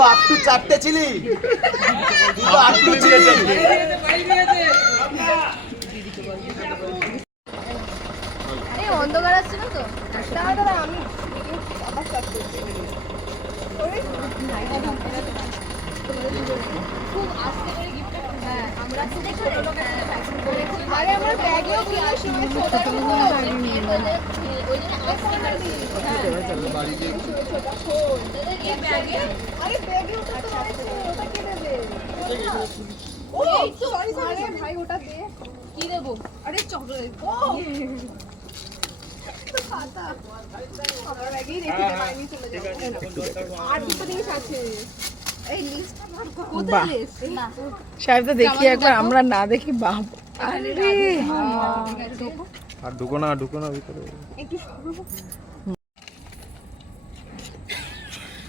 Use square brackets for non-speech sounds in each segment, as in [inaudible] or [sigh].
তো আটটু চারটে ছিলি তুই তো আটটু ছিলি অন্ধকার তো? আমি আবার করছি। খুব আস্তে করে gift ভাই ওটা দে কি দেবো আরে চলে আর দুটো জিনিস আছে। এই লিস্ট না সাহেব তো দেখি একবার আমরা না দেখি আরে আর। ঢুকো না ঢুকো না ভিতরে। একটু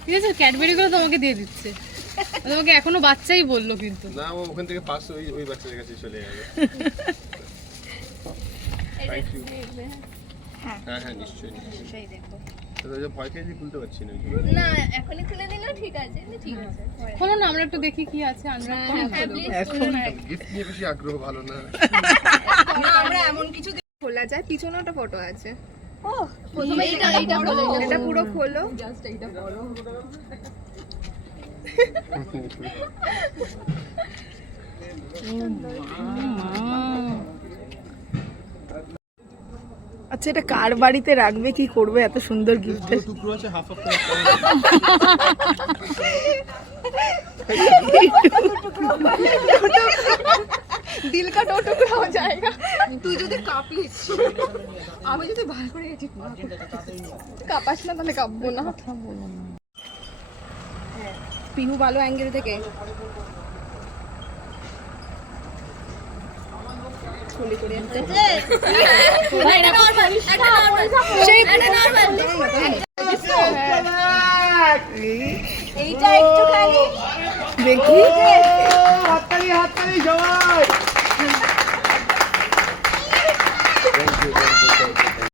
ঠিক আছে ক্যাডবেরি গুলো তোমাকে দিয়ে দিচ্ছে। তোমাকে এখনও বাচ্চাই বলল কিন্তু। না ও ওখান থেকে পাস ওই ওই বাচ্চাদের কাছে চলে যাবে। হ্যাঁ। হ্যাঁ নিশ্চয়ই নিশ্চয়ই। যে ভয় খেয়ে খুলতে পারছি না। না এখনই খুলে দিলেও ঠিক আছে ঠিক আছে খোলো না আমরা একটু দেখি কি আছে আমরা হ্যাঁ গিফট নিয়ে বেশি আগ্রহ ভালো না। না আমরা এমন কিছু খোলা যায় পিছনে একটা ফটো আছে। ও প্রথমে এইটা এইটা খোলো এটা পুরো খোলো। জাস্ট এইটা বড় [laughs] ভাবছে এটা কার বাড়িতে রাখবে কি করবে এত সুন্দর গিফট [laughs] [laughs] দিল তুই যদি কাঁপিস আমি যদি কাঁপাস। না তাহলে কাঁপবো না। পিহু ভালো অ্যাঙ্গেল থেকে। খুলি করে এইটা একটুখানি। দেখি হাততালি হাততালি সবাই।